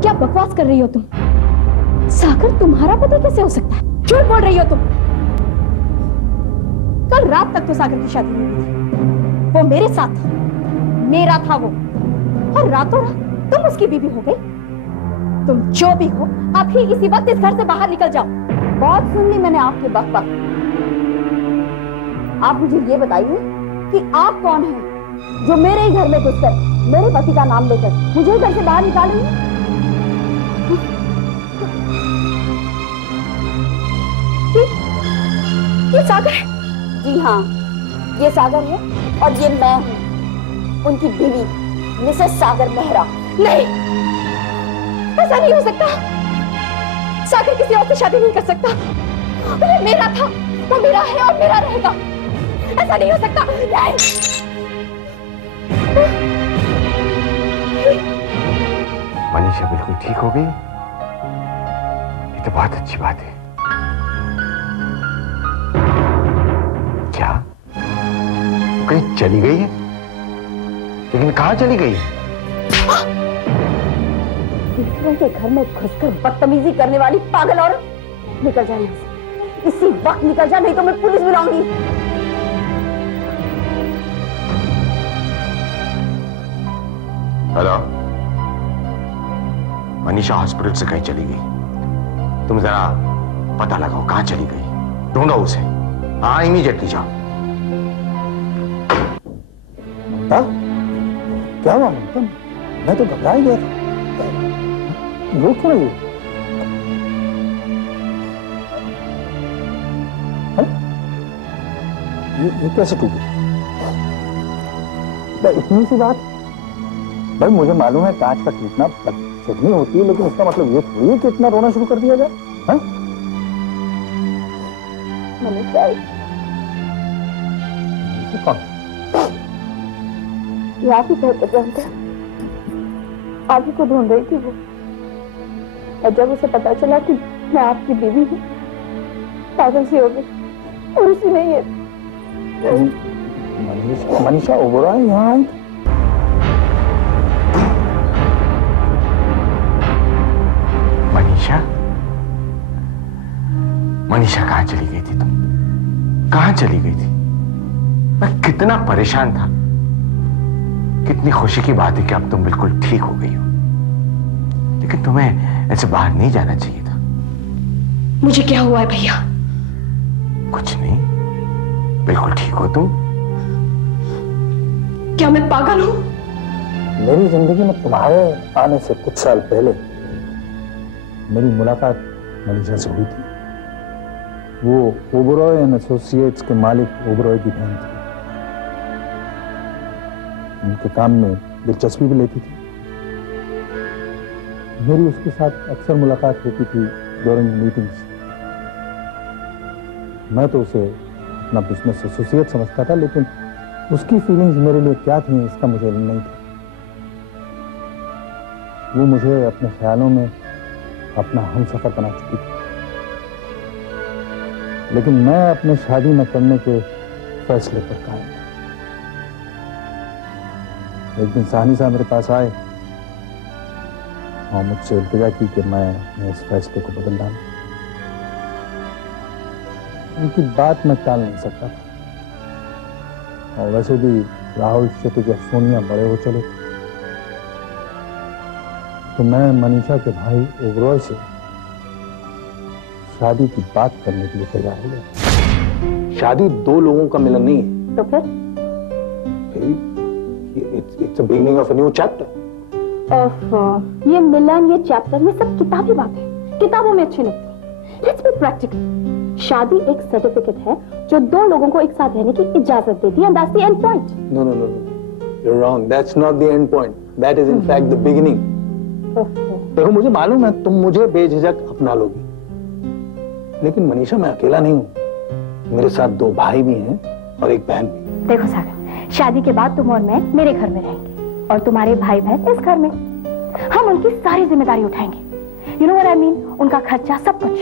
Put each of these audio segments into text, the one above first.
क्या बकवास कर रही हो तुम? सागर तुम्हारा पति कैसे हो सकता है? झूठ बोल रही हो तुम। कल रात तक तो सागर की शादी नहीं हुई थी। वो मेरे साथ था, मेरा था वो, और रातों रात तुम उसकी बीवी हो गई। तुम जो भी हो, अभी इसी वक्त इस घर से बाहर निकल जाओ। बहुत सुन ली मैंने आपके बक। आप मुझे ये बताइए कि आप कौन हैं जो मेरे ही घर में घुसकर मेरे पति का नाम लेकर मुझे घर से बाहर निकाल रही हैं? ये सागर है? जी हाँ, ये सागर है और ये मैं हूँ, उनकी बीवी मिसेस सागर मेहरा। नहीं, ऐसा नहीं हो सकता। सागर किसी और से शादी नहीं कर सकता। वो मेरा था, वो मेरा है और मेरा रहेगा। ऐसा नहीं हो सकता। नहीं। मनीषा बिल्कुल ठीक हो गई। ये तो बहुत अच्छी बात है। क्या वो कहीं चली गई है? लेकिन कहां चली गई है? दूसरों के घर में घुसकर बदतमीजी करने वाली पागल औरत, निकल जा यहाँ से। इसी वक्त निकल जा, नहीं तो मैं पुलिस बुलाऊंगी। हेलो, मनीषा हॉस्पिटल से कहीं चली गई। तुम जरा पता लगाओ कहां चली गई, ढूंढो उसे। हाँ, इमीडिएटली जाओ। ममता, क्या हुआ ममता? मैं तो घबरा ही गया था। वो क्यों नहीं? ये कैसे टूटी? इतनी सी बात? भाई मुझे मालूम है कांच का टूटना सदमी होती है, लेकिन इसका मतलब ये थोड़ी है कि इतना रोना शुरू कर दिया जाए। हाँ? मनीषा कौन? ये आप ही बेहतर जानते हैं। आप ही को ढूंढ रही थी वो, और जब उसे पता चला कि मैं आपकी बीवी हूँ, पागल सी हो गई। और उसी ने ये मनीषा ओबेरॉय यहाँ आई। मनीषा कहां चली गई थी? तुम कहां चली गई थी? मैं कितना परेशान था। कितनी खुशी की बात है कि अब तुम बिल्कुल ठीक हो गई हो, लेकिन तुम्हें ऐसे बाहर नहीं जाना चाहिए था। मुझे क्या हुआ है भैया? कुछ नहीं, बिल्कुल ठीक हो तुम। क्या मैं पागल हूं? मेरी जिंदगी में तुम्हारे आने से कुछ साल पहले मेरी मुलाकात मनीषा से हुई थी। वो ओबेरॉय एंड एसोसिएट्स के मालिक ओबेरॉय की बहन थी। उनके काम में दिलचस्पी भी लेती थी। मेरी उसके साथ अक्सर मुलाकात होती थी ड्यूरिंग मीटिंग्स। मैं तो उसे अपना बिजनेस एसोसिएट समझता था, लेकिन उसकी फीलिंग्स मेरे लिए क्या थी इसका मुझे इल्म नहीं था। वो मुझे अपने ख्यालों में अपना हमसफर बना चुकी थी, लेकिन मैं अपने शादी न करने के फैसले पर कायम था। एक दिन साहनी साहब मेरे पास आए और मुझसे इल्तिजा की कि मैं इस फैसले को बदल डालूं। उनकी बात मैं टाल नहीं सकता था, और वैसे भी राहुल, क्षितिज और सोनिया बड़े हो चले थे। तो मैं मनीषा के भाई ओबेरॉय से शादी की बात करने के लिए तैयार हो गया। शादी दो लोगों का मिलन नहीं है। तो फिर? It's the beginning of a new chapter. ये मिलन, ये चैप्टर, ये सब किताबी बात है, किताबों में अच्छी लगती। Let's be practical. शादी एक सर्टिफिकेट है जो दो लोगों को एक साथ रहने की इजाजत देती है, and that's the end point. No. You're wrong. That's not the end point. That is in fact the beginning. देखो, मुझे मालूम है तुम मुझे बेझिझक अपना लोगी, लेकिन मनीषा मैं अकेला नहीं हूँ। मेरे साथ दो भाई भी हैं और एक बहन भी। देखो सागर, शादी के बाद तुम और मैं मेरे घर में रहेंगे और तुम्हारे भाई बहन इस घर में। हम उनकी सारी जिम्मेदारी उठाएंगे। You know what I mean? उनका खर्चा, सब कुछ।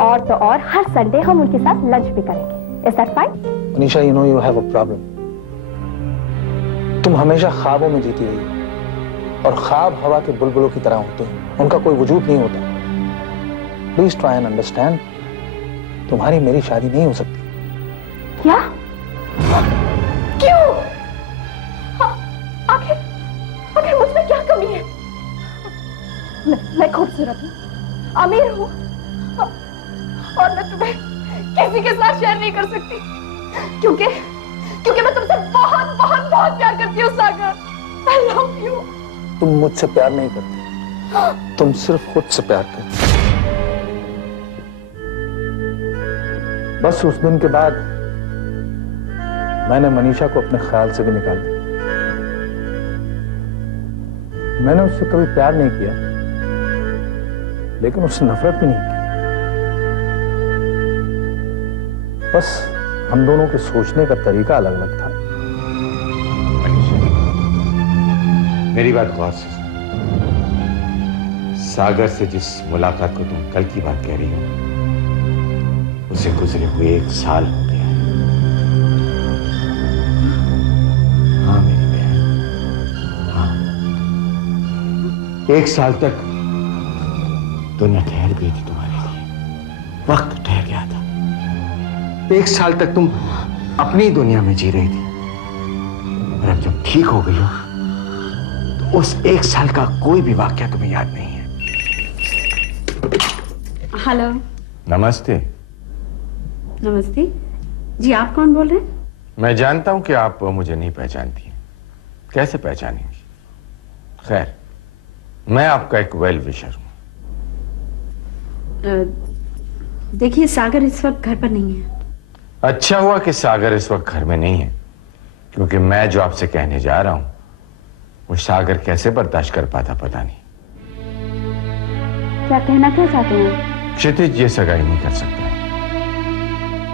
और तो और हर संडे हम उनके साथ लंच भी करेंगे। Is that fine? Manisha, you know you have a problem. तुम हमेशा ख्वाबों में जीती रही, और ख्वाब हवा के बुलबुलों की तरह होते हैं, उनका कोई वजूद नहीं होता। प्लीज ट्राई एंड अंडरस्टैंड, तुम्हारी मेरी शादी नहीं हो सकती। क्या? क्यों? आखिर मुझ में क्या कमी है? मैं खूबसूरत हूँ, अमीर हूँ, और मैं तुम्हें किसी के साथ शेयर नहीं कर सकती, क्योंकि मैं तुमसे बहुत बहुत बहुत प्यार करती हूँ सागर। I love you। तुम मुझसे प्यार नहीं करती, तुम सिर्फ खुद से प्यार करती। बस उस दिन के बाद मैंने मनीषा को अपने ख्याल से भी निकाल दिया। मैंने उससे कभी प्यार नहीं किया, लेकिन उससे नफरत भी नहीं की। बस हम दोनों के सोचने का तरीका अलग अलग था। मेरी बात गौर से सुनो। सागर से जिस मुलाकात को तुम कल की बात कह रही हो, उसे गुजरे हुए 1 साल हो गया है। हाँ मेरी बहन, हाँ। 1 साल तक दुनिया ठहर गई थी तुम्हारे लिए, वक्त ठहर गया था। 1 साल तक तुम अपनी दुनिया में जी रही थी, और अब जब ठीक हो गई हो तो उस 1 साल का कोई भी वाकया तुम्हें याद नहीं है। हेलो। नमस्ते। नमस्ते जी, आप कौन बोल रहे हैं? मैं जानता हूं कि आप मुझे नहीं पहचानती, कैसे पहचानेंगी? खैर, मैं आपका एक वेल विशर हूं। देखिए, सागर इस वक्त घर पर नहीं है। अच्छा हुआ कि सागर इस वक्त घर में नहीं है, क्योंकि मैं जो आपसे कहने जा रहा हूं वो सागर कैसे बर्दाश्त कर पाता पता नहीं। क्या कहना क्या चाहते हैं? क्षितिज ये सगाई नहीं कर सकता।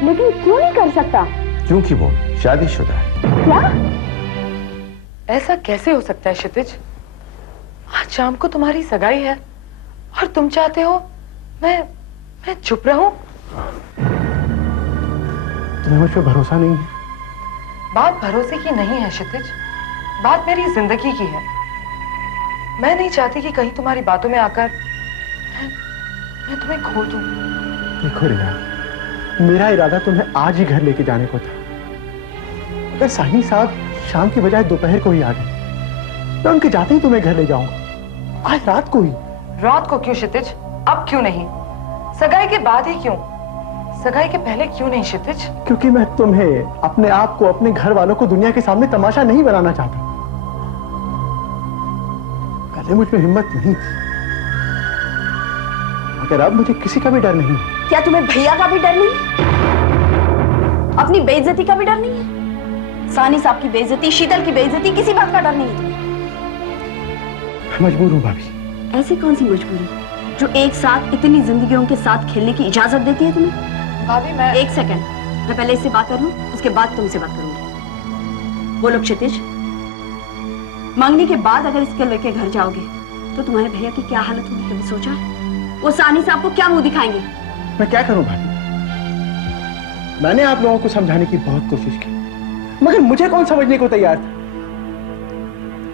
लेकिन क्यों नहीं कर सकता? क्योंकि वो शादीशुदा है। क्या? ऐसा कैसे हो सकता है क्षितिज? आज शाम को तुम्हारी सगाई है और तुम चाहते हो मैं चुप रहूं? तुम्हें मुझ पर भरोसा नहीं है? बात भरोसे की नहीं है क्षितिज, बात मेरी जिंदगी की है। मैं नहीं चाहती कि कहीं तुम्हारी बातों में आकर मैं तुम्हें खो दूं। देखो रिया, मेरा इरादा तुम्हें आज ही घर लेके जाने को था। अगर साहिनी साहब शाम की बजाय दोपहर को ही आ गए, मैं उनके जाते ही तुम्हें घर ले जाऊंगा। आज रात को ही। रात को क्यों क्षितिज? अब क्यों नहीं? सगाई के बाद ही क्यों? सगाई के पहले क्यों नहीं क्षितिज? क्योंकि मैं तुम्हें, अपने आप को, अपने घर वालों को दुनिया के सामने तमाशा नहीं बनाना चाहता। पहले मुझ में हिम्मत नहीं थी, मगर अब मुझे किसी का भी डर नहीं। क्या तुम्हें भैया का भी डर नहीं? अपनी बेइज्जती का भी डर नहीं है? सानी साहब की बेइज्जती, शीतल की बेइज्जती, किसी बात का डर नहीं है तुम्हें? मजबूर हूँ भाभी। ऐसी कौन सी मजबूरी जो एक साथ इतनी जिंदगियों के साथ खेलने की इजाजत देती है तुम्हें? भाभी मैं 1 सेकंड, मैं पहले इससे बात कर लूं, उसके बाद तुमसे बात करूंगी। बोलो क्षितिज, मांगने के बाद अगर इसके लेके घर जाओगे तो तुम्हारे भैया की क्या हालत होगी, कभी सोचा है? वो सानी साहब को क्या मुंह दिखाएंगे? मैं क्या करूं भाभी? मैंने आप लोगों को समझाने की बहुत कोशिश की, मगर मुझे कौन समझने को तैयार था?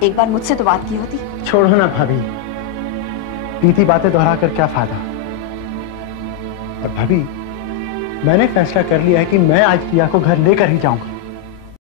एक बार मुझसे तो बात की होती। छोड़ो ना भाभी, बीती बातें दोहरा कर क्या फायदा। और भाभी, मैंने फैसला कर लिया है कि मैं आज रिया को घर लेकर ही जाऊंगा।